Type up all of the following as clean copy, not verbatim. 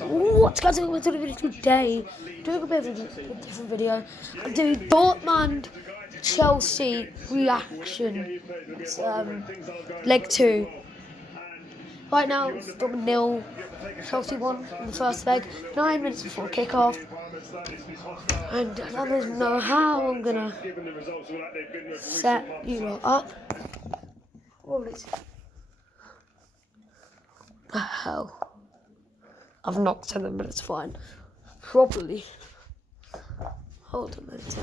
What's guys, welcome to the video today. Doing a bit of a different video. I'm doing Dortmund Chelsea reaction. It's leg 2. Right now it's Dortmund 0, Chelsea 1 in the first leg, 9 minutes before kickoff. And I don't even know how I'm gonna set you lot up. What is the hell? I've knocked 10 but it's fine. Probably. Hold on a minute.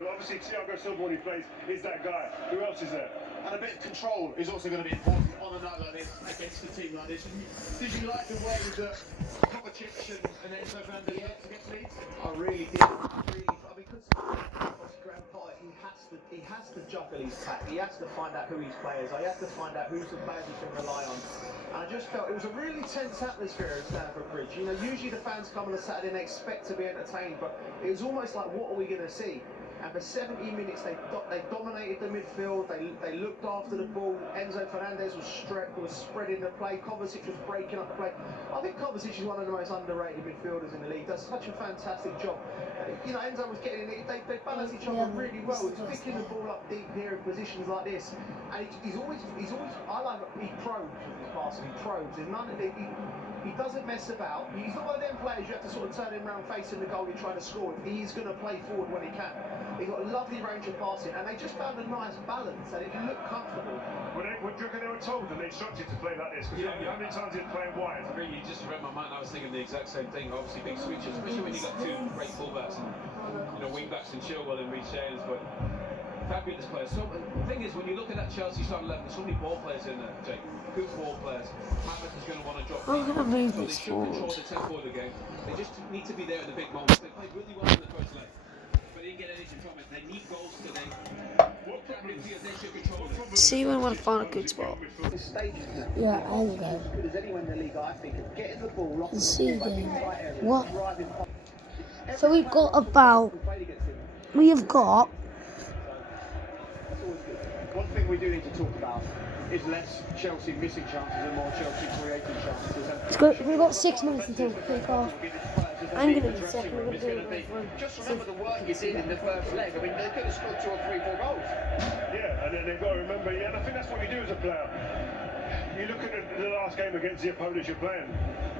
Obviously, Thiago Silva, when he plays, is that guy. Who else is there? And a bit of control is also going to be important on a night like this, against a team like this. Did you like the way that Kovacic and Enzo Fernandez worked against Leeds? I really did. Because Graham Potter, he has to juggle his pack. He has to find out who his players are. He has to find out who's the players he can rely on. And I just felt it was a really tense atmosphere at Stamford Bridge. You know, usually the fans come on a Saturday and they expect to be entertained, but it was almost like, what are we going to see? And for 70 minutes, they dominated the midfield. They looked after the ball. Enzo Fernandez was spreading the play. Kovacic was breaking up the play. I think Kovacic is one of the most underrated midfielders in the league. Does such a fantastic job. You know, Enzo was getting in. They balance each other really well. He's picking the ball up deep here in positions like this. And he's always. I like it. He probes with his passing. He probes. There's none of it. He doesn't mess about. He's not one of them players you have to sort of turn him around facing the goal and try to score. He's going to play forward when he can. He's got a lovely range of passing, and they just found a nice balance, and it looked comfortable. Do you reckon they were told and they instructed to play like this? Because how many times did playing wide? I mean, you just read my mind. I was thinking the exact same thing. Obviously, big switches, especially when you got two great fullbacks and wing backs and Chilwell and Reece James, but fabulous players. So the thing is, when you look at that Chelsea starting 11, there's so many ball players in there, Jake. Good ball players. Hammett is going to want to drop. I'm gonna move so this they should forward. control the tempo of the game. They just need to be there in the big moments. They played really well in the first leg, but they didn't get anything from it. They need goals today. They should control it. See when I want to find a good spot. Yeah, I'll go. As good as anyone in the league, I think, of getting the ball off the See ball, again. What? So we've got about. We have got. One thing we do need to talk about is less Chelsea missing chances and more Chelsea creating chances. We've got 6 minutes until kick off. I'm going to be second. We're going to do it. Just remember the work you did in the first leg. I mean, they could have scored 2 or 3, 4 goals. Yeah, and then they've got to remember, and I think that's what you do as a player. You look at the last game against the opponents you're playing.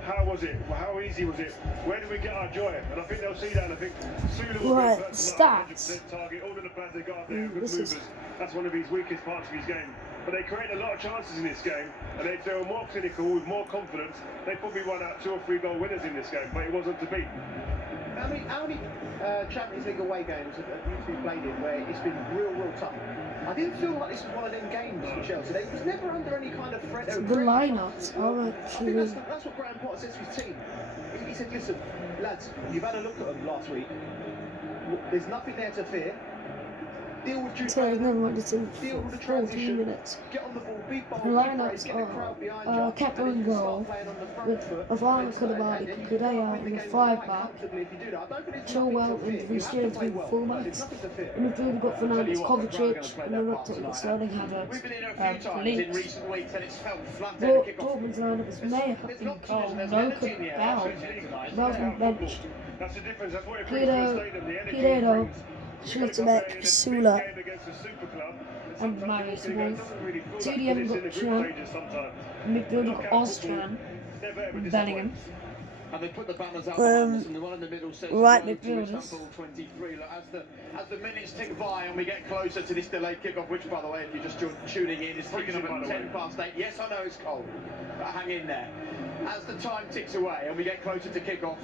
How was it? How easy was it? Where did we get our joy? And I think they'll see that. And I think Sula will Right, be a person stats. target. All of the players they got up there, good This movers. is- That's one of his weakest parts of his game. But they create a lot of chances in this game, and if they were more clinical, with more confidence, they probably won out 2 or 3 goal winners in this game. But it wasn't to be. How many Champions League away games have you played in where it's been real tough? I didn't feel like this was one of them games for Chelsea. They was never under any kind of threat. The lineups are I think actually. that's what Graham Potter said to his team. He said, listen, lads, you've had a look at them last week. There's nothing there to fear. Deal with So I've never wanted to deal with the 14 transition. minutes. Get on the ball, be bold, The be brave, lineups get the crowd behind are you. Kepa and in then goal, start playing on the front with foot. Avana Koulibaly, And Kudea in the 5 back, comfortably if you do that. I don't think it's Chilwell nothing to fear. and Reece You have James to play with well. full There's backs. nothing to fear. In midfield we've got Fernandes, Kovacic, and then up top with Sterling We've Havertz, been in a few times in Leeds. recent weeks and it's felt flat out of kick-off. Dortmund's lineup is Mayer in goal, Loka, Bell, Bell's been benched, That's the difference. That's what it brings to the stadium. The energy it Piero, brings. Schlotterbeck, Sula, Against a super club, and Marius Wolf. CDM got good Chan, stages sometimes. midfield we've got Ozcan, and Bellingham. And they put the banners out behind us, and the one in the middle says right "Welcome to midfielders. Istanbul 23. Look, as the minutes tick by and we get closer to this delayed kickoff, which, by the way, if you're just tuning in, is ticking up at 10 past 8. Yes, I know it's cold, but hang in there. As the time ticks away and we get closer to kickoff,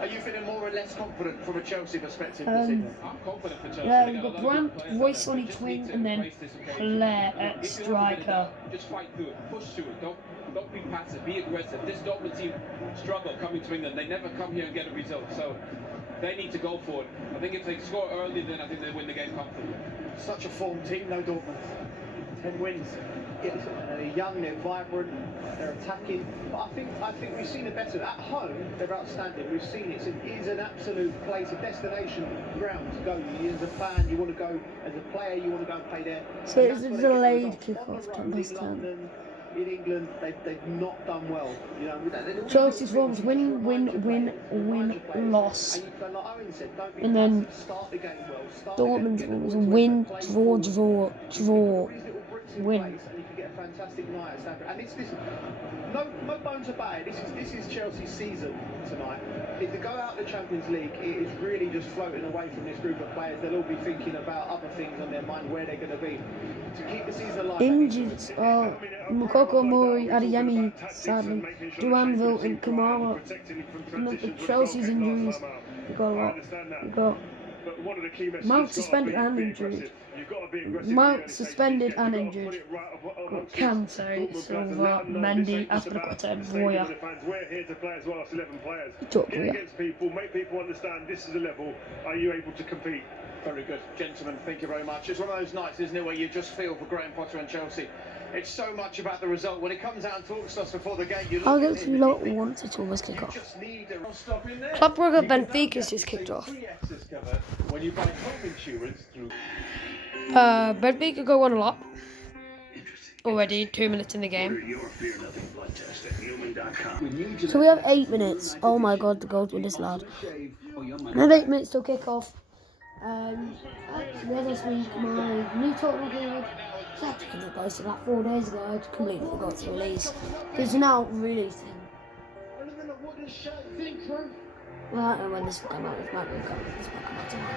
are you feeling more or less confident from a Chelsea perspective this evening? I'm confident for Chelsea. Yeah, They we've got got a lot of Brandt, good players Royce out on there. each Just need wing, to and then embrace this occasion. Claire If at you have a bit of striker. doubt, just fight through it, push through it. Don't be passive, be aggressive. This Dortmund team struggle coming to England. They never come here and get a result, so they need to go for it. I think if they score early, then I think they win the game comfortably. Such a formed team, no Dortmund. 10 wins. Yeah, they're young, they're vibrant, they're attacking. But I think we've seen it better. At home, they're outstanding. We've seen it. It is an absolute place, a destination ground to go. As a fan, you want to go. As a player, you want to go and play there. So And it's a that's where they delayed get the results. kickoff, On the road, 10 past in 10. London, in England, they've not done well. You know, Chelsea's forms win, loss. And then Dortmund's forms win, draw, win. Fantastic night at Stamford. And it's this. No bones about it. This is Chelsea's season tonight. If they go out the Champions League, it is really just floating away from this group of players. They'll all be thinking about other things on their mind, where they're going to be. To keep the season alive. Injured are Mukoko, Mori, Adeyemi, sadly, Duranville and Kamara. And then for Chelsea's injuries, we got a lot. We got Mount suspended and injured. Mount suspended and injured. Got Cam, Silva, Mendy, Aspilicueta, and Broya. We're here to play as well as 11 players. Talk Get against people, make people understand this is the level. Are you able to compete? Very good, gentlemen. Thank you very much. It's one of those nights, isn't it, where you just feel for Graham Potter and Chelsea. It's so much about the result. When it comes out and talks to us before the game, you I'll look get at to it, lot once it's almost kick off. just need a stop in there. Club Brugge Benfica's just kicked off. When you buy home insurance through Benfica go on a lot. Already 2 minutes in the game. So we have 8 minutes. Oh my god, the goals were this loud. We have 8 minutes till kick off. Actually, as I speak, my new Tottenham game was actually posted like 4 days ago. I completely forgot to release. It's now releasing. Well, I don't know when this will come out. It might come out tomorrow.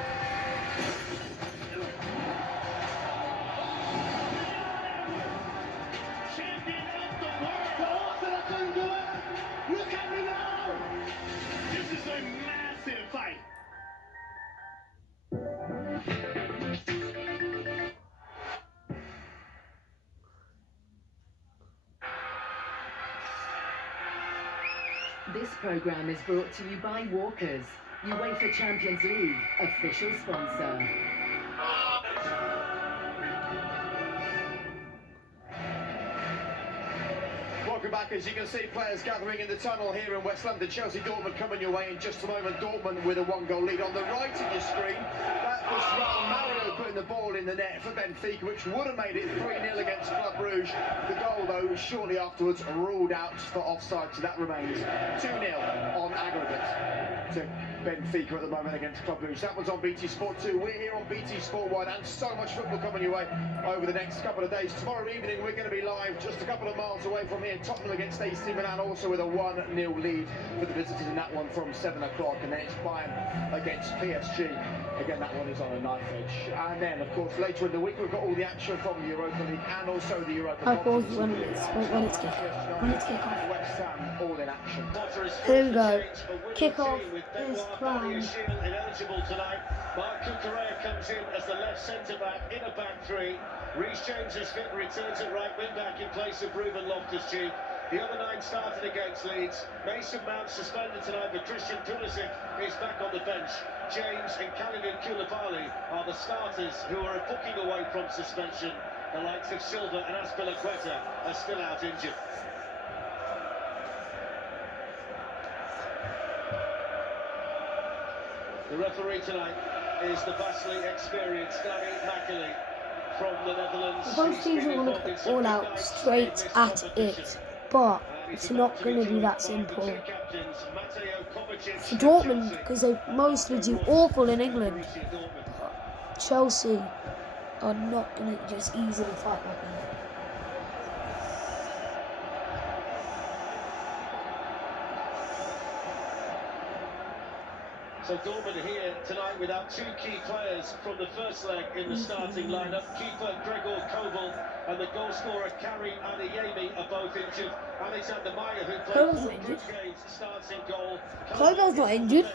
Look at me now! This is a massive fight. This programme is brought to you by Walkers, UEFA Champions League official sponsor. Welcome back. As you can see, players gathering in the tunnel here in West London. Chelsea Dortmund coming your way in just a moment. Dortmund with a 1-goal lead. On the right of your screen, that was Mario putting the ball in the net for Benfica, which would have made it 3-0 against Club Brugge. The goal, though, shortly afterwards ruled out for offside, so that remains 2-0 on aggregate to Benfica at the moment against Club Brugge. That was on BT Sport 2. We're here on BT Sport 1, and so much football coming your way over the next couple of days. Tomorrow evening, we're going to be live just a couple of miles away from here. Tottenham against AC Milan, also with a 1-0 lead for the visitors in that one from 7 o'clock. And then it's Bayern against PSG. Again, that one is on a knife edge. And then, of course, later in the week, we've got all the action from the Europa League and also the Europa I'll pause Conference. when it's kick off. When it's kick off. West Ham all in action. Here we go. Kick off is planned. Ineligible tonight. Michael Correa comes in as the left centre-back in a back three. Reece James is fit and returns at right wing-back in place of Ruben Loftus-Cheek. The other 9 started against Leeds. Mason Mount suspended tonight, but Christian Pulisic is back on the bench. James and Kalidin Koulibaly are the starters who are booking away from suspension. The likes of Silva and Aspilicueta are still out injured. The referee tonight is the vastly experienced Danny Mackely from the Netherlands. Both teams are going to go all out straight at it, but it's not going to be that simple. For Dortmund, because they mostly do awful in England, Chelsea are not going to just easily fight like that. So Dortmund here tonight without 2 key players from the first leg in the starting lineup. Keeper Gregor Kobel and the goal scorer Karim Adeyemi are both injured. Alexander Meyer, who played 4 games, starts in goal. Kobel's not injured.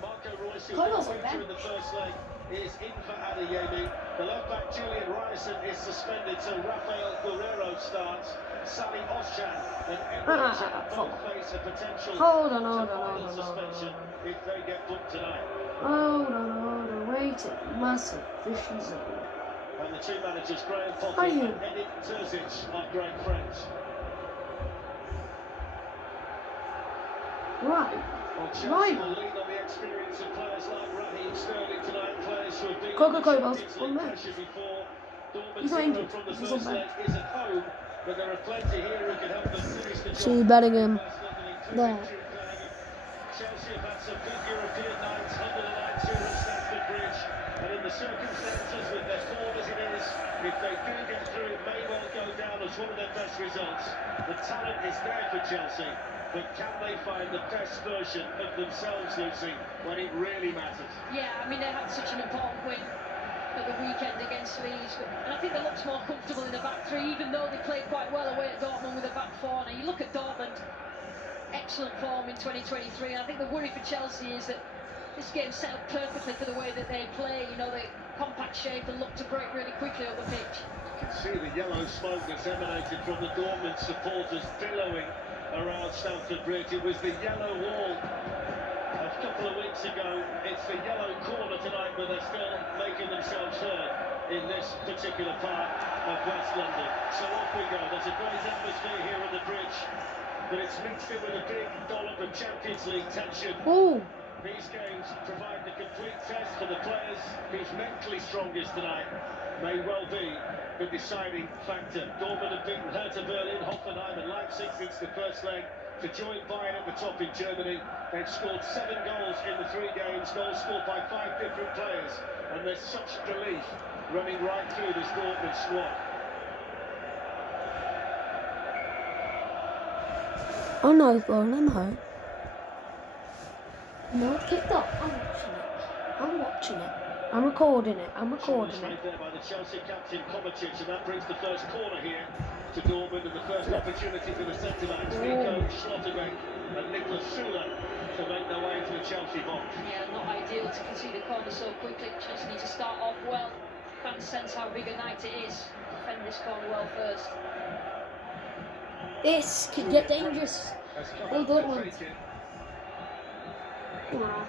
Marco Reus, who was in the first leg, is in for Adeyemi. The left back Julian Ryerson is suspended, so Rafael Guerrero starts. Sally Oschan and Emre both face a potential suspension if they get booked tonight. Hold on, wait a massive fishy zone. And the two managers, Graham Potter Are you? and Edin Terzic, are great friends. Right. Well, Chelsea Right. will lean on the experience of players like Raheem Sterling tonight, players who have been Coca-Cola under bottles Champions on League there. pressure before. He's Dortmund's not hero injured. from the He's first on leg bench. is at home, but there are plenty here who can help them finish the See job. Bellingham Including there. Jude Bellingham. Chelsea have had some big European nights under the lights here at Stamford Bridge, and in the circumstances with their form as it is, if they do get through, it may well go down as one of their best results. The talent is there for Chelsea, but can they find the best version of themselves, Lucy, when it really matters? Yeah, I mean, they had such an important win at the weekend against Leeds, and I think they looked more comfortable in the back three, even though they played quite well away at Dortmund with a back four. Now you look at Dortmund, excellent form in 2023, and I think the worry for Chelsea is that this game set up perfectly for the way that they play. You know, the compact shape and look to break really quickly on the pitch. You can see the yellow smoke that's emanated from the Dortmund supporters billowing around Stamford Bridge. It was the yellow wall a couple of weeks ago. It's the yellow corner tonight, but they're still making themselves heard in this particular part of West London. So off we go. There's a great atmosphere here at the bridge, but it's mixed in with a big dollop of Champions League tension. Oh. These games provide the complete test for the players whose mentally strongest tonight may well be the deciding factor. Dortmund have beaten Hertha Berlin, Hoffenheim and Leipzig since the first leg to join Bayern at the top in Germany. They've scored 7 goals in the 3 games, goals scored by 5 different players, and there's such belief running right through this Dortmund squad. Oh no, Lauren, I know. No, it's kicked off. I'm watching it. I'm watching it. I'm recording it. I'm recording it. There by the Chelsea captain Kovacic, and that brings the first corner here to Dortmund, and the first opportunity for the centre-backs, Nico Schlotterbeck and Niklas Süle, to make their way into the Chelsea box. Yeah, not ideal to concede a corner so quickly. Chelsea need to start off well. Fans sense how big a night it is. Defend this corner well first. This could get dangerous. Oh, Dortmund. Wow.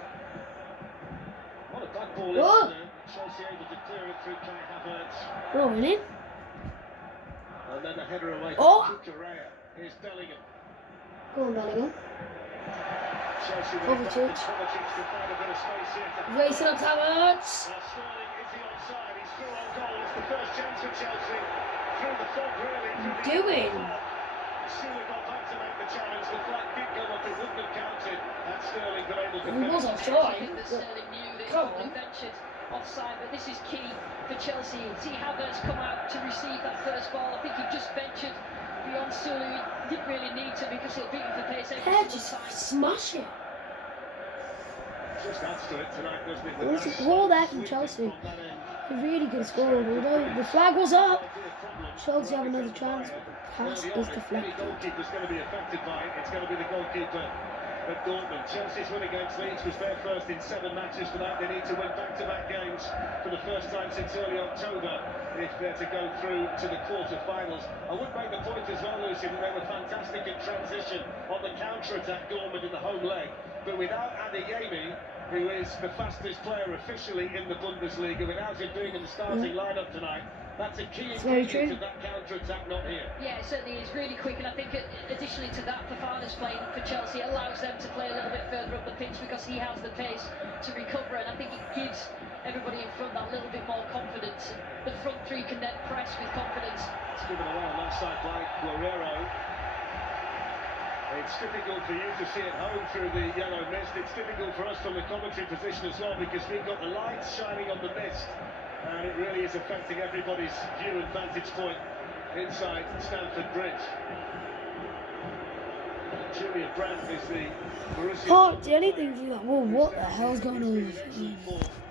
What a back ball Whoa. in there. Chelsea able to clear it through Kai Havertz. We're winning. And then a header away Oh. to Correa. Here's Bellingham. Go on, Bellingham. Chelsea Kovacic. Kovacic can find a bit of space here. Racing up Havertz. Sterling, is he onside? He's through on goal. It's the first chance for Chelsea. Through the fog, really. Doing. Süle got back to make the challenge. The flag did go up. It wouldn't have counted. And Sterling been able to He was finish. I offside. think that Sterling knew that he Come probably on. ventured offside, but this is key for Chelsea. See Havertz come out to receive that first ball. I think he just ventured beyond Süle. He didn't really need to because he'll beat him for pace every Hair single just time. smash it. Just adds to it tonight, doesn't it? There was a goal there from Chelsea. A really good score. Although the flag was up, Chelsea have another chance, but the pass is Any deflected. goalkeeper's going to be affected by it. It's going to be the goalkeeper at Dortmund. Chelsea's win against Leeds was their first in 7 matches tonight. They need to win back-to-back games for the first time since early October if they're to go through to the quarter-finals. I would make the point as well, Lucy, that they were fantastic in transition on the counter-attack Dortmund in the home leg. But without Adeyemi, who is the fastest player officially in the Bundesliga, without him being in the starting lineup tonight, that's a key very ingredient true. of that counter-attack, not here. Yeah, it certainly is really quick, and I think additionally to that, Fofana's playing for Chelsea allows them to play a little bit further up the pitch because he has the pace to recover, and I think it gives everybody in front that little bit more confidence. The front three can then press with confidence. It's given away on that side by Guerrero. It's difficult for you to see at home through the yellow mist. It's difficult for us from the commentary position as well because we've got the lights shining on the mist, and it really is affecting everybody's view and vantage point inside Stamford Bridge. Julian Brandt is the Borussia. Can't do anything for that. Well, what the hell's going on with him?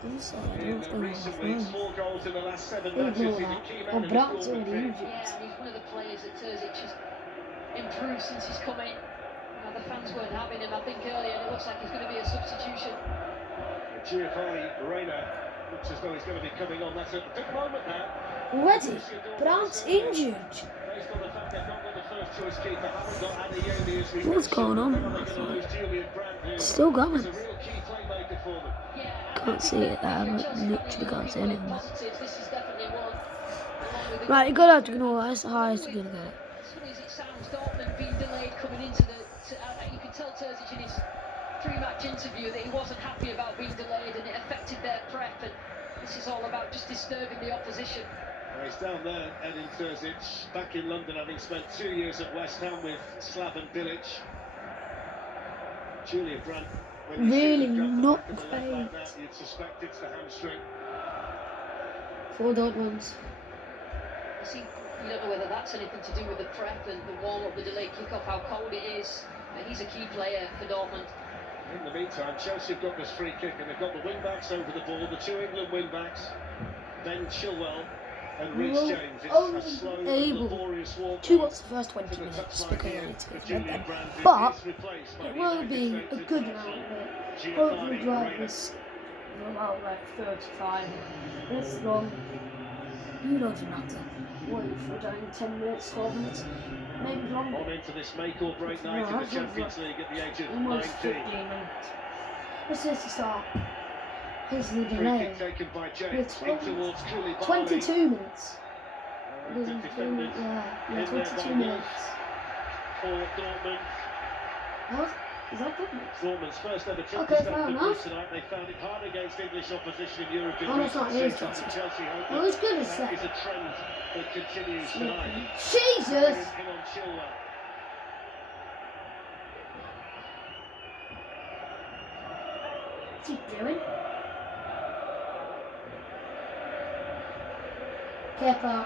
I'm sorry, I don't know what's going on with Recent weeks, him. 4 goals in the last 7 Ignore matches. He's a that. key Oh, man in Brandt's the already forward injured. Yeah, and he's one of the players that Terzic has improved since he's come in. The fans weren't having him, I think, earlier, and it looks like he's going to be a substitution. Giovanni Reina looks as though he's going to be coming on. That's a big moment now. Already? Brandt's injured. Based on the fact they've not got the first choice keeper, haven't got Adeyemi as we What's mentioned, going on they're with not that going to lose Julian Brandt, who Still going. is a real key playmaker for them. Yeah, Can't see it. I Chelsea literally can't see anything. positives. This is definitely one they've Right, you got got to ignore that. That's the highest you're going to get. as funny as it sounds, Dortmund being delayed coming into the. You can tell Terzic in his pre-match interview that he wasn't happy about being delayed and it affected their prep. And this is all about just disturbing the opposition. Well, he's down there, Edin Terzic, back in London, having spent 2 years at West Ham with Slaven Bilic. Julia Brandt, when you Really see them not drop the back of the leg like great. that, you'd suspect it's the hamstring. For Dortmund. I think you don't know whether that's anything to do with the prep and the warm-up, the delayed kick-off, how cold it is. But he's a key player for Dortmund. In the meantime, Chelsea have got this free kick and they've got the wing-backs over the ball, the two England wing-backs, Ben Chilwell and Reece James. It's a slow and laborious walk. To watch the first 20 minutes because I need to go to bed then. But it will be a good amount of it. Hopefully drive this for about like 35 minutes long. You don't have to wait for down 10 minutes, 12 minutes, maybe longer. On into this make or break night in the Champions League at the age of Almost 19. 15 minutes. Let's just start. Here's the Free delay. kick taken by With James in towards Koulibaly. 22 minutes. The defenders Yeah, in there 22 by minutes. for Dortmund. What? Is that good news? Dortmund's first ever trip Okay, to fair Stamford enough. Bridge tonight. They found it hard against English opposition in Europe in Oh, that's not recent his, seasons. that's Chelsea hope Well, it's good as that that. is a trend that continues tonight. Jesus! In on Chilwell. What's he doing? Kepa.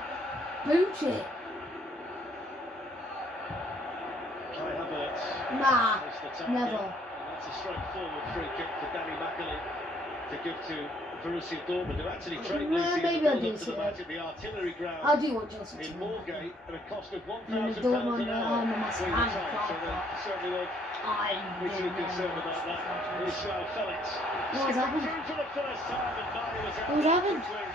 Boot it. Kai Havertz Nah, is the target. never. And that's a straightforward free kick for Danny McAlee to give to Borussia Dortmund, who actually trained Well, Lucy in maybe the I build do up to see the that. match at the artillery ground I do want Chelsea to in win. Moorgate at a cost of £1,000 Yeah, an Dortmund, hour. I'm a massive Being fan retired, of so they Dortmund. certainly won't be too concerned about that. Here's Joao Felix. What has happened? Through for the first time, and Mane was out What there happened? quickly.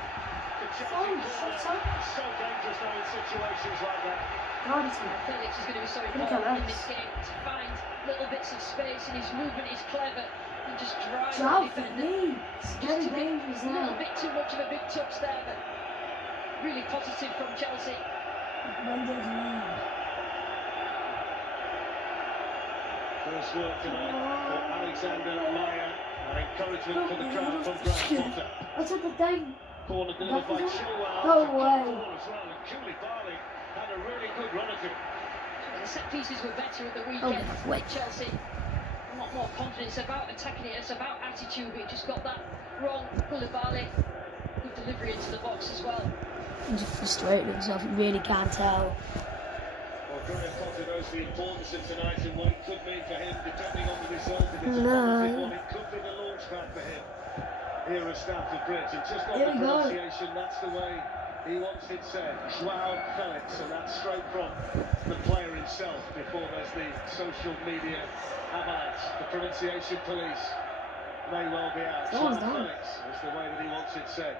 The Chelsea Oh, corner. shut up. So dangerous though in situations like that. God, it's good. Felix is going to be so Look at important in that. this game to find little bits of space, and his movement is clever. And just drive the Joao for defender. me. It's Just very a bit, dangerous a little now. bit too much of a big touch there, but really positive from Chelsea. Mendes lead. First work tonight for Alexander Maya. An encouragement for the crowd from Graham Potter. I took the thing. Corner delivered by That was it? Chilwell. No It's a good way. ball as well, and Koulibaly had a really good run at it. The set pieces were better at the Oh, weekend wait. with Chelsea. A lot more confidence about attacking it. It's about attitude, but it just got that wrong. Koulibaly, good delivery into the box as well. He's just frustrated with himself. You really can't tell. Well, Graham Potter knows the importance of tonight and what it could mean for him, depending on the result. If it's a No. positive one, it could be the launch pad for him here at Stamford Bridge. And just on Here the we go. pronunciation, that's the way he wants it said. Joao Felix, and that's straight from the player himself before there's the social media avalanche. The pronunciation police may well be out. Joao Someone's down. Felix is the way that he wants it said.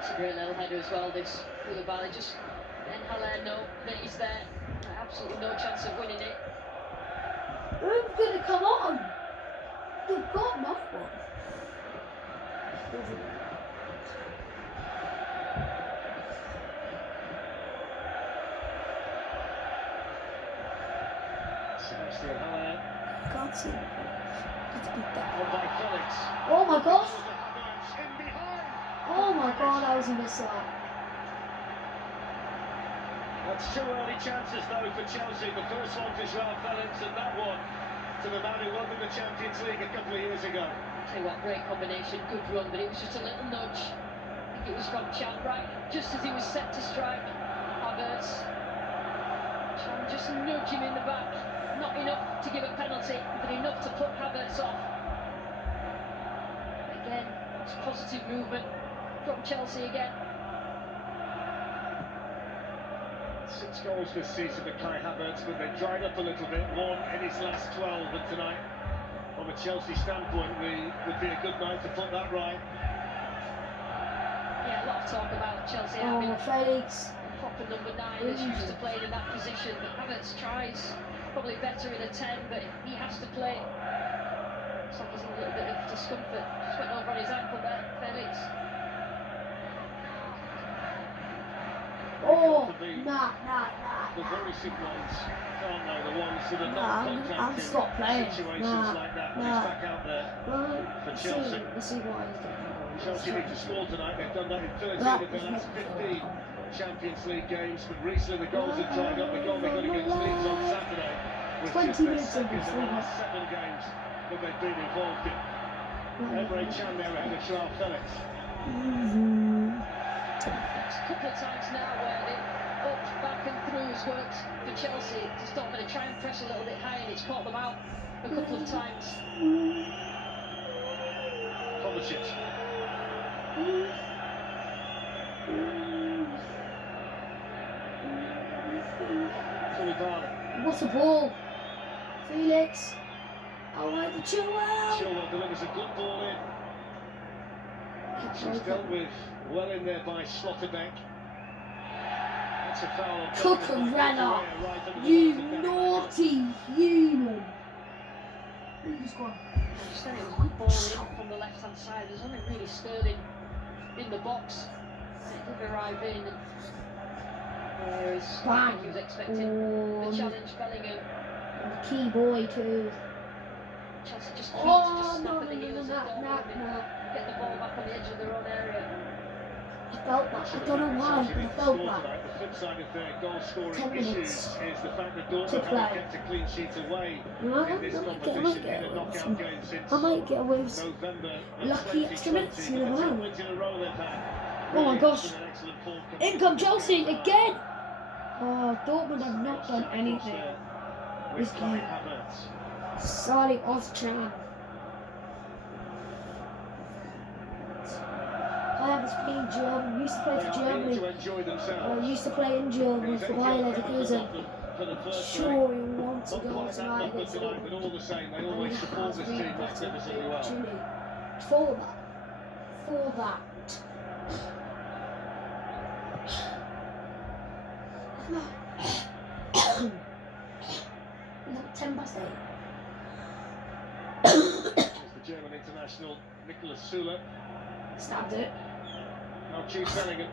It's a great little header as well, this Koulibaly. Just then Haller know that he's there. Absolutely no chance of winning it. Who's gonna come on? You've got no one. Sebastian Haller Can't see. Let's beat that. on by Felix. Oh my god. Havertz in behind. Oh my god, that was a missile. That's two early chances though for Chelsea. The first one to Joao Felix and that one to the man who won them the Champions League a couple of years ago. Tell you what, great combination, good run, but it was just a little nudge. I think it was from Chan, right just as he was set to strike. Havertz. Chan just nudge him in the back. Not enough to give a penalty, but enough to put Havertz off. Again, it's positive movement from Chelsea again. 6 goals this season for Kai Havertz, but they dried up a little bit. One in his last 12, and tonight, from a Chelsea standpoint, would be a good night to put that right. Yeah, a lot of talk about Chelsea Oh, having Felix. a proper number 9 that's used to playing in that position, but Havertz tries probably better in a 10, but he has to play. Looks like he's in a little bit of discomfort. Just went over on his ankle there, Felix. Nah. the very sick ones, aren't they? The ones that are Nah, not I'm contacting stop playing. situations like that. But he's back out there for Chelsea. Let's see what he's getting. Chelsea need to score tonight. They've done that in 13 That of their was last not 15 Champions League games. But recently the goals have dried up. The goal they got against Leeds on Saturday was 20 just their minutes in second in the before. last 7 games that they've been involved in. Emre Can there ahead of Joao Felix. It's a couple of times now where the up, back and through has worked for Chelsea. Just not going to try and press a little bit high, and it's caught them out a couple of times. Kovacic. Koulibaly. What's the ball? Felix. I like the Chilwell. Chilwell delivers a good ball in. She's dealt with well in there by Slotterbeck. That's a foul on Cucurella, you naughty human. Who's gone? Just then it was a good ball in from the left-hand side. There's only really Sterling in the box. It did arrive in. Whereas I think he was expecting the challenge, Bellingham. And the key boy too. Chelsea just keen to Oh, snap no, at the heels of Dortmund and get the ball back on the edge of their own area. I felt that. I don't know why, but I felt that. The flip side of their goal scoring 10 issues minutes is the fact that to Dortmund play. haven't kept a clean sheet away in this competition in a knockout game since I might get away with some November lucky extra minutes, you never That's 10 know. wins in a row they've had. Oh my gosh. An excellent form In come Chelsea again! Oh, Dortmund have not done anything. with This Kai game. Havertz. Sorry, off Chan. I was playing German, used to play for They are able Germany. to enjoy themselves. Used to play in Germany He's for empty Bayer on the Leverkusen. for the first Sure, leg. you want to Not go quite that tonight number against tonight, but all the same, they always support this team magnificently well. For that. Not 10 past 8. There's the German international Nicolas Süle. Stabbed it. Now Jude Bellingham.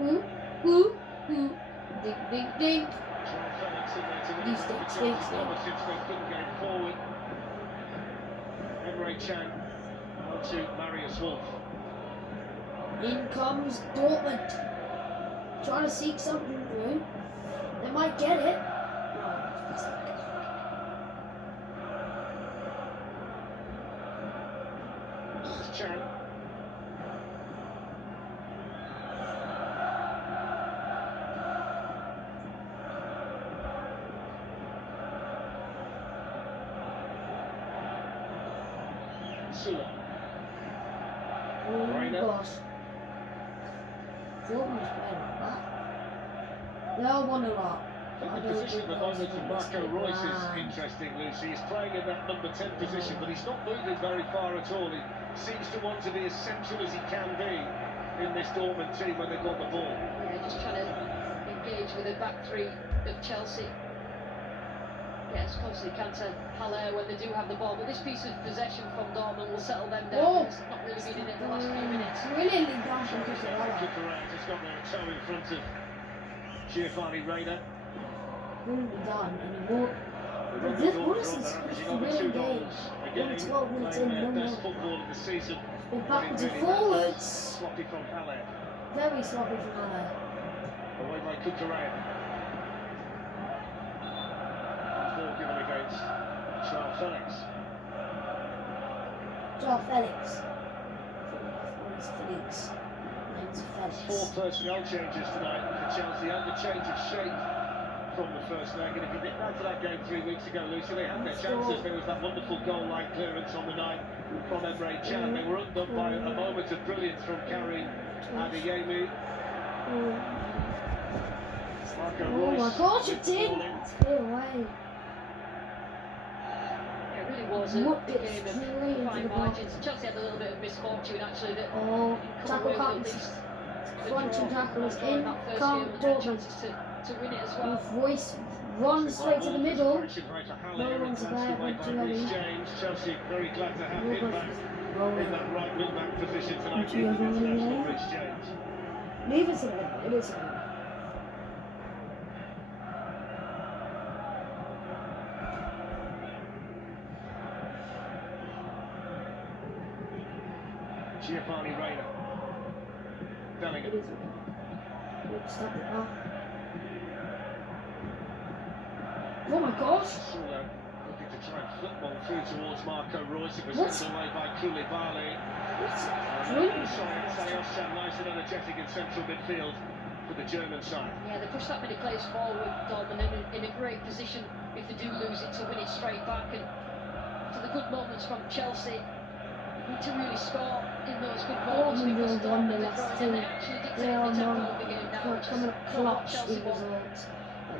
Ooh. Ding. Joao Felix in there to win These it back sticks, for Chelsea. sticks, Kovacic, they couldn't get forward. Emre Can on to Marius Wolf. In comes Dortmund. Trying to seek something through. They might get it. It's Can. Süle. Oh Reina. gosh. Dortmund's playing like that. They'll won a lot. I think the position at the moment for Marco Reus is interesting, Lucy. He's playing in that number 10 position, but he's not moving very far at all. He seems to want to be as central as he can be in this Dortmund team when they've got the ball. Yeah, just trying to engage with the back three of Chelsea. Get as close as they can to Haller when they do have the ball. But this piece of possession from Dortmund will settle them down. It's not really been in it the last few minutes. Brilliantly done from Cucurella. Cucurella just got there a toe in front of Giovanni Reina. Brilliantly done. And he walked. What is this? Over 2 goals. Again, 12 minutes in, playing no their best more. football of the season. Been backwards and Really forwards. sloppy from Haller. Very sloppy from Haller. Away by Cucurella. Ball given against Joao Felix. Joao Felix. Felix. Mine's Felix. 4 personnel changes tonight for Chelsea and a change of shape from the first leg. And if you think back to that game 3 weeks ago, Lucy, they had their chances. There was that wonderful goal-line clearance on the night from Emre Can. They were undone by a moment of brilliance from Karim Adeyemi. Marco Oh Reus my gosh, with it the did! ball in. Stay away. It really was a game of fine margins. Chelsea had a little bit of misfortune actually that Oh, come tackle away with at comes. least the Crunching draw tackle is in in. that first Come game and had Dortmund. chances to win it as well. Voice runs straight to the middle. No one's there, away but by Giovanni. Reece James. Chelsea very glad to have him back in that right wing back position tonight. Giovanni. Even international Reece James. Neither is a win. It is a win. Giovanni Reina. It Bellingham. is a win. Oops, stop it. Oh my gosh! Sula looking to try and football through towards Marco Reus. It was What? sent away by Koulibaly. What's Sayosha, nice and energetic in central midfield for the German side. Yeah, they push that many players forward, Dortmund in a great position if they do lose it to win it straight back. And to the good moments from Chelsea, they need to really score in those good moments Dortmund because will won the Dortmund last are two. growing and they actually dictate They the are tempo not of the game now. Which coming is up not what clutch Chelsea in want. results.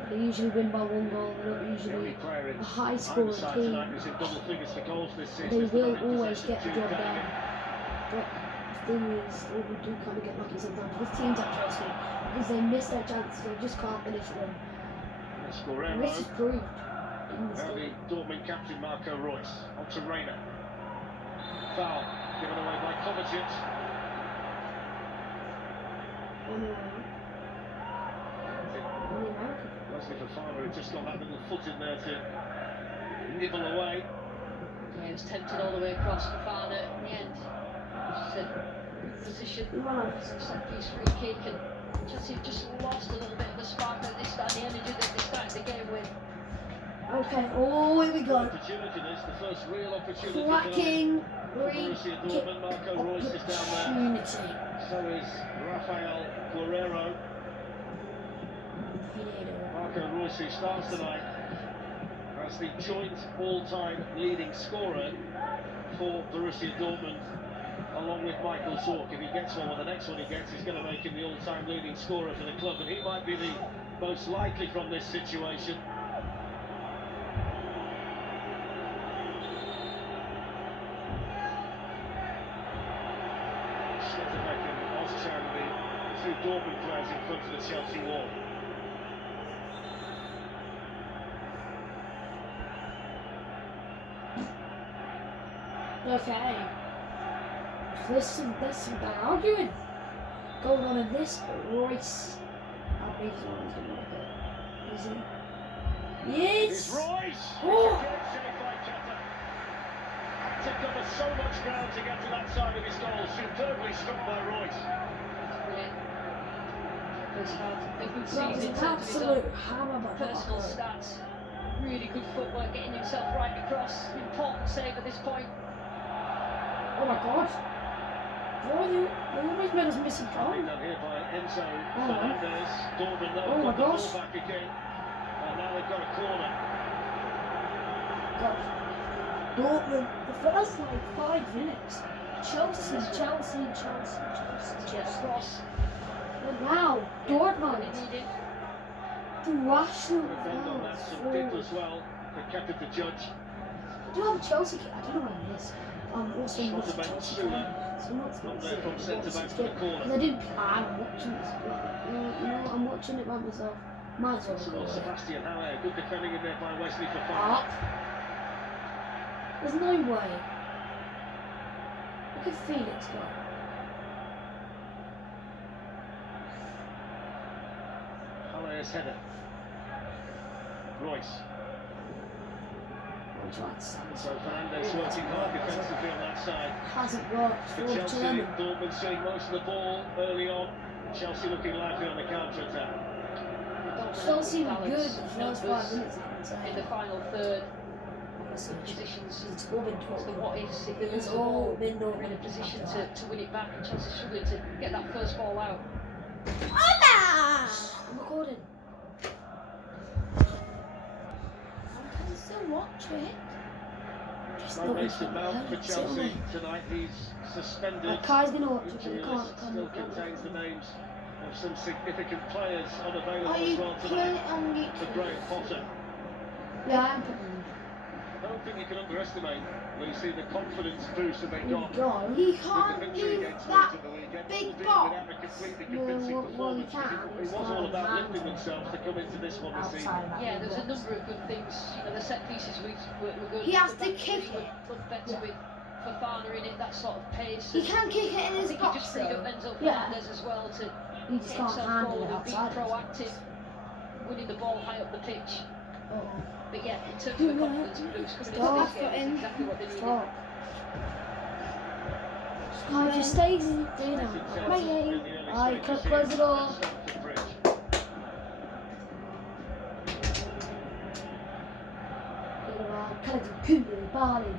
They usually win by 1 goal. They're not The usually only player in a high either scoring side team. tonight who's in double figures for goals this season. They is the will man in always possession, get the Jude job done. Bellingham. But the thing is, we do kind of get lucky sometimes with teams like Chelsea because they miss their chances. They just can't finish them. There's And this is Guerrero. proved in this Now the game. Dortmund captain Marco Reus. On to Reina. Foul given away by Kovacic. On the right. On the American. Leslie Fofana had just got that little foot in there to nibble away. Yeah, he was tempted all the way across Fofana in the end. Just a position, Right. set piece free kick, and Chelsea have just lost a little bit of the spark that they started, the energy that they started the game with. Okay. Oh, here we go. Opportunity this, the first real opportunity. Cracking For free Borussia kick Dortmund, Marco Reus is down there. opportunity. So is Rafael Guerrero. Marco Reus, who starts tonight as the joint all-time leading scorer for Borussia Dortmund, along with Michael Zorc. If he gets one, well, the next one he gets is going to make him the all-time leading scorer for the club, and he might be the most likely from this situation. Schlotterbeck and Ozcan, the two Dortmund players in front of the Chelsea wall. Okay. There's some bad arguing going on in this, but Royce, I believe he's the one who's going to make it. Is he? It's Yes! Royce! Oh. It's a great save by Keta. Had to cover so much ground to get to that side of his goal. Superbly struck by Royce. Brilliant. It's had a good That was season in an terms of his absolute own hammer by personal Marco. stats. Really good footwork, getting himself right across. Important save at this point. Oh my god. Oh, they almost made us miss a Being goal. done here by Enzo Oh. Fernandez. Dortmund though Oh my got the gosh. ball back again. And now they've got a corner. God. Dortmund, the first like 5 minutes. Chelsea. Get across. And now, Dortmund. Really needed. The rational They've done that some forward. people as well. For Keta to judge. I do have a Chelsea kit. I don't know where it is. I'm also not a Schlotterbeck, Chelsea Sula. fan, so I'm not Not going to there from centre-back for the corner. Because I didn't plan on watching this. You know, I'm watching it by myself. Might as well go Towards there. Sebastian Haller. Good defending in there by Wesley Fofana. Up. There's no way. Look at Felix go. Haller's header. Royce. So Fernandez working hard defensively on that side. Hasn't worked For for Chelsea, German. Dortmund seeing most of the ball early on. Chelsea looking lively on the counter-attack. Chelsea were good the first 5 minutes, I can in say. the final third. Honestly, Positions. it's all been It's the talked what ifs. If they It's lose the all ball, been they're in a Dortmund position after to win it back, and Chelsea struggling to get that first ball out. I'm recording. I can still watch it. Just No not Mason if Mount I for can Chelsea see tonight. He's suspended. Kai's gonna watch it, but Injury we can't list come still up. contains the names of some significant players unavailable Are as you well putting tonight it on for YouTube? Graham Potter. Yeah, I am putting it. I don't think you can underestimate, Lucy, the confidence boost that they got God, he with the can't victory leave against that Leeds at the weekend, big albeit ball. without a completely Well, convincing well, he performance. can. It It's was all kind of about mad. lifting themselves to come into this one this evening. Yeah, there's a number of good things. You know, the set pieces were good. He has The to back kick three it. looked better Yeah. with Fofana in it, that sort of pace. He and can kick it in I his think he box just freed up though. Enzo Yeah. Fernandez as well to You just can't handle it being outside. proactive, winning the ball high up the pitch. Oh. But yeah, in terms of the confidence Blues coming into this game, is exactly what they needed. Stop. I just stays down. I could close the door. Body.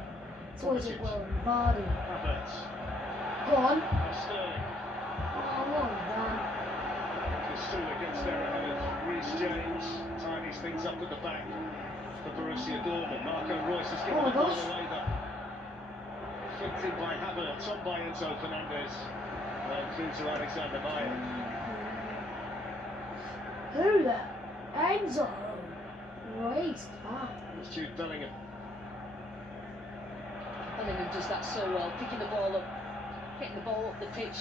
It's always a well body. Go on. Oh, well done. Still against their ahead of Reece James. Tidies things up at the back for Borussia Dortmund. Marco Reus has given the ball away there. Flicked in by Havertz, on by Enzo Fernandez. And through to Alexander Meyer. Who the? Enzo. Waste. It's Jude Bellingham. Bellingham does that so well, picking the ball up, getting the ball up the pitch,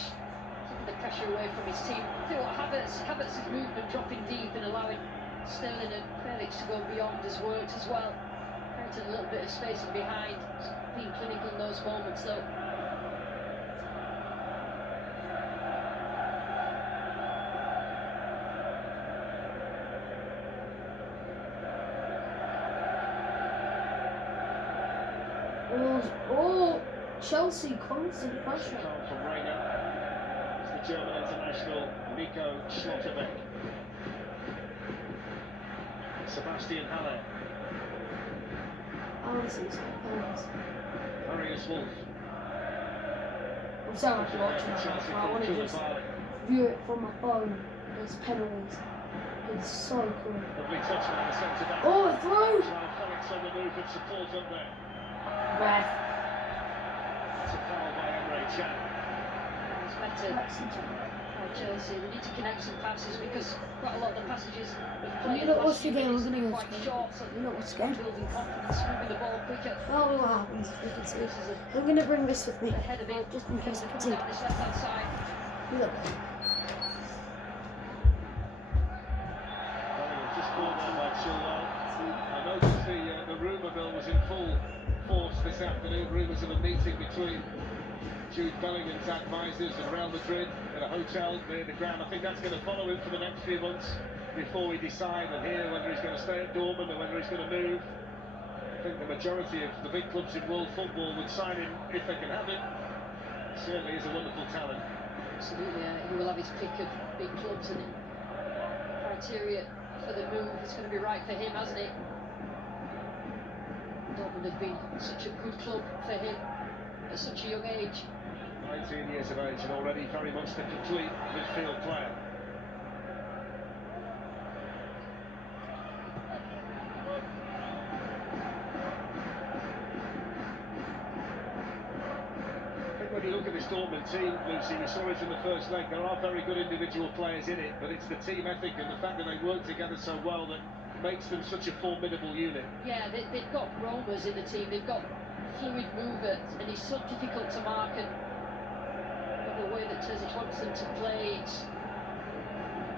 taking the pressure away from his team. I think what Havertz's movement, dropping deep and allowing Sterling and Felix to go beyond has worked as well. Creating a little bit of space in behind, being clinical in those moments though. Oh, Chelsea constant pressure. From Reina. It's the German international Nico Schlotterbeck. Sebastian Haller. Marius Wolf. I'm sorry I'm watching that, but I want to just view it from my phone. There's penalties. It's so cool. Lovely touch by the centre back. Oh, through! Felix on the move and support up there. Ref. It's a foul by Emre Can. It's better by Chelsea. They need to connect some passes because quite a lot of the passages have played. You know what's the game? We're going to go quite short, so you know what's the game? building confidence, moving the ball quicker. Well, what happens? We can see. I'm going to bring this with me, Ahead of it, just in case I can see. down this left-hand side. Look. Bellingham just called on by Chilwell. I noticed the rumour mill was in full force this afternoon. Rumours of a meeting between Jude Bellingham's advisors and Real Madrid at a hotel near the ground. I think that's going to follow him for the next few months before we decide and hear whether he's going to stay at Dortmund or whether he's going to move. I think the majority of the big clubs in world football would sign him if they can have him. Certainly is a wonderful talent. Absolutely, he will have his pick of big clubs and criteria for the move. It's going to be right for him, hasn't it? Dortmund have been such a good club for him at such a young age. 19 years of age and already very much the complete midfield player. When you look at this Dortmund team, Lucy, we saw it in the first leg, there are very good individual players in it, but it's the team ethic and the fact that they work together so well that makes them such a formidable unit. Yeah, they've got roamers in the team, they've got fluid movers, and he's so difficult to mark, and the way that Terzic wants them to play, it's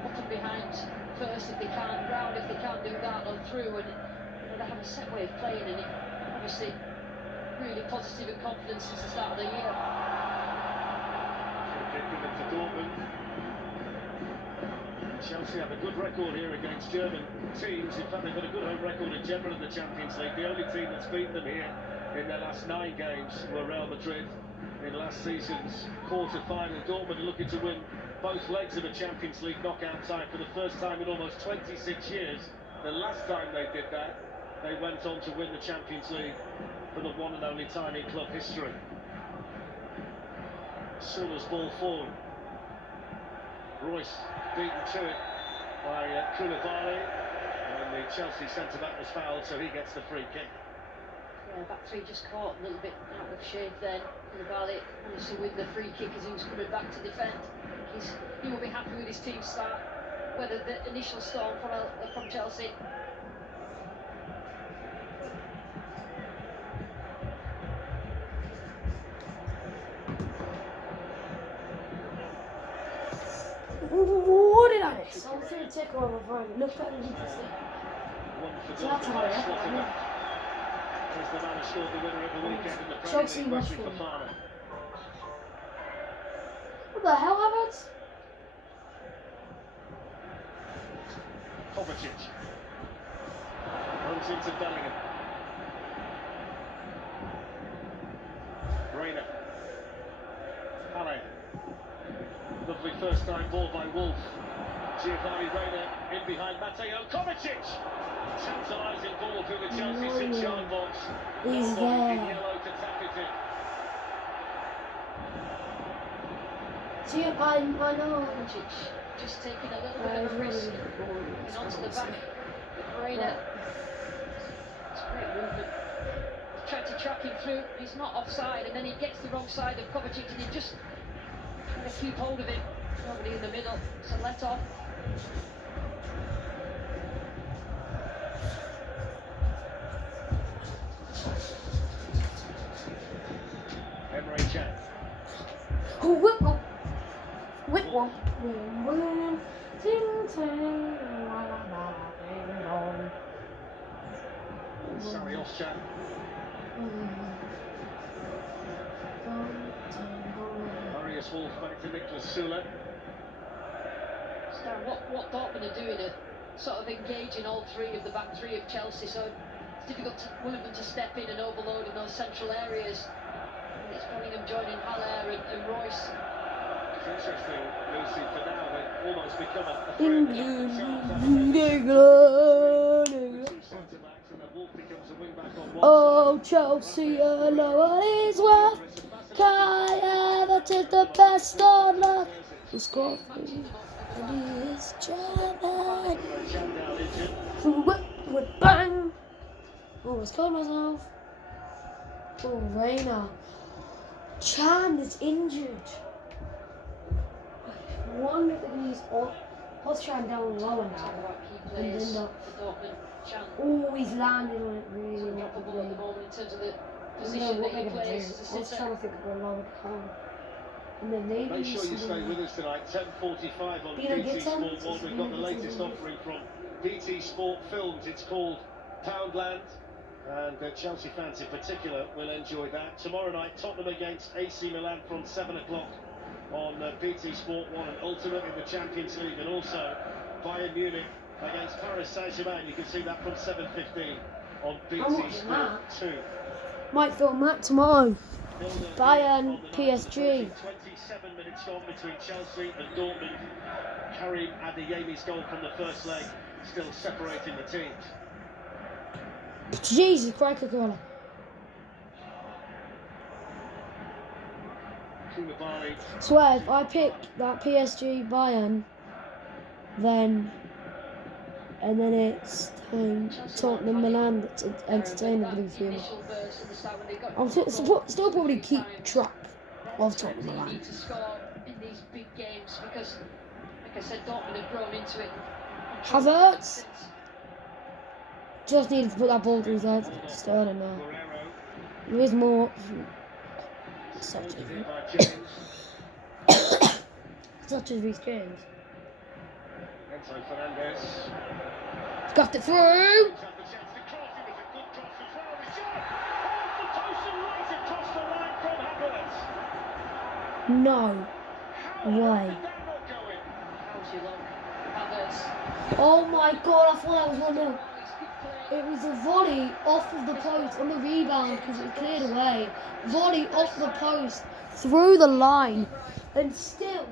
put them behind first if they can't, round if they can't do that, or through, and they have a set way of playing, and it obviously really positive and confident since the start of the year. To Dortmund. Chelsea have a good record here against German teams. In fact, they've got a good home record in general in the Champions League. The only team that's beaten them here in their last 9 games were Real Madrid in last season's quarter-final. Dortmund are looking to win both legs of a Champions League knockout tie for the first time in almost 26 years. The last time they did that, they went on to win the Champions League for the one and only time in club history. Sulla's ball forward. Royce beaten to it by Koulibaly, and the Chelsea centre-back was fouled, so he gets the free kick. Yeah, back three just caught a little bit out of shape then. Koulibaly managed to win the free kick as he was coming back to defend. He will be happy with his team's start, whether the initial storm from Chelsea. What did I miss? I was going to take on my phone. Look at it. So that's how it happened. He's the man who scored the winner of the weekend in the Premier Chelsea League, Wesley Rashford. Fofana. What the hell, Havertz? Kovacic. Runs into Bellingham. Reina. Halle. Lovely first time ball by Wolf. Giovanni Reina in behind Mateo Kovacic. Tantalising ball through the Chelsea 6-yard box. He's Nobody in there. yellow to tap it in. See, I know. Kovacic just taking a little bit of a risk and onto the back. Reina. It's great movement. Tried to track him through. He's not offside, and then he gets the wrong side of Kovacic, and he just trying to keep hold of him. Nobody in the middle. So let off. Emre Can. Whitwell. Sally Off-Chan. Marius Wolf back to Nicholas Sule. Stan, what Dortmund are doing are sort of engaging all three of the back three of Chelsea, so it's difficult to William to step in and overload in those central areas. It's Bellingham joining Haller and Royce. It's interesting, Lucy, for now they've almost become a England. centre-backs, and then Wolf becomes a wing-back on one Oh, Chelsea, you know what is worth. Can I ever take the best on luck? The score and he is German. side. Can down injured. Bang! Oh, I scored myself. Oh, Reina. Chan is injured. I wonder if he's off Chan down lower now. Talk about key And players then for Dortmund. Can oh, he's landed on it really unstoppable at the well. moment in terms of the I don't know position what that he they're going to plays do. as I a was sitter. trying to think of a lower card. And then maybe Make sure you stay with us tonight, 10:45 on You don't BT get Sport 10? 1. We've got the latest offering from BT Sport Films. It's called Poundland, and Chelsea fans in particular will enjoy that. Tomorrow night, Tottenham against AC Milan from 7 o'clock on BT Sport 1, and Ultimate in the Champions League, and also Bayern Munich against Paris Saint-Germain. You can see that from 7:15 on BT watching Sport that. 2. might film that tomorrow. Milner Bayern, on the night, PSG. 27 minutes gone between Chelsea and Dortmund. Karim Adeyemi's goal from the first leg still separating the teams. Jesus Christ, Coca-Cola. Koulibaly. Swear, if I pick that PSG Bayern, then and then it's Tottenham Milan that's entertaining with you. I'll still probably keep track of Tottenham You Milan. need to score in these big games because, like I said, Dortmund have grown into it. Havertz just needed to put that ball through his head. Sterling now. Guerrero. There is more. Supported Such here by James. as Reece James. Enzo Fernandez. Got it through. Had the chance to cross. It was a good cross as well. The shot off the post and right across the line from Havertz. No How way. did that not go in? How's your luck? Havertz. Oh my God! I thought that was 1-0. Oh, it's good play. It was a volley off of the post on the rebound because it cleared away. Volley off the post through the line, and still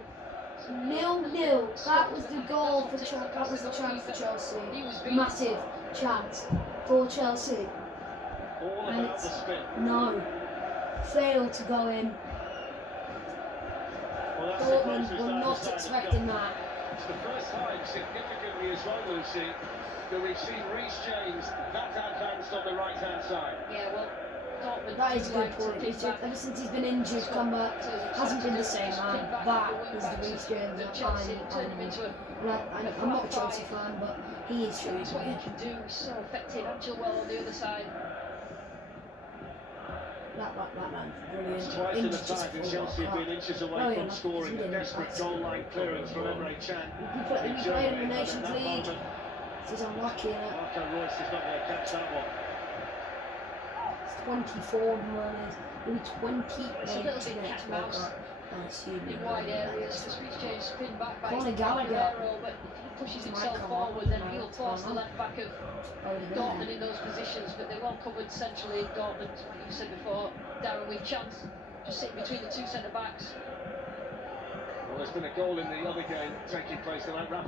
0-0. That was the goal for Chelsea. That was the chance for Chelsea. Massive chance for Chelsea. All And about it's the spin. no failed to go in. Well, that's the Dortmund closest were either not side has expecting got. that. It's the first time, significantly as well, Lucy, that we've seen Reece James that advanced on the right-hand side. Yeah, well, Dortmund That is a good like to point. pick He's just, back. ever since he's been injured, come back, hasn't been the same man. That is the Reece James that Chelsea turned him into a I'm not a Chelsea fan, but he is shows Chelsea. what he can do. He's so effective. Chilwell on the other side. That man's brilliant. It's twice in the Injured just time that before Chelsea have World been Cup. inches away Oh, yeah, from because scoring. we A didn't desperate like goal line clearance from Emre Can. We played in the Nations League. This is unlucky, innit? Marco Royce is not going to catch that one. It's 24 man is. Maybe 20 It's a little bit next cat World mouse. Cup. in wide areas. Just Reece James pinned back by Conor Gallagher. Guerrero, but if he pushes himself forward, then he'll force the left back of Dortmund in those positions. But they're well covered centrally in Dortmund. Like you said before, Darren, with chance just sitting between the two centre backs. Well, there's been a goal in the other game taking place tonight.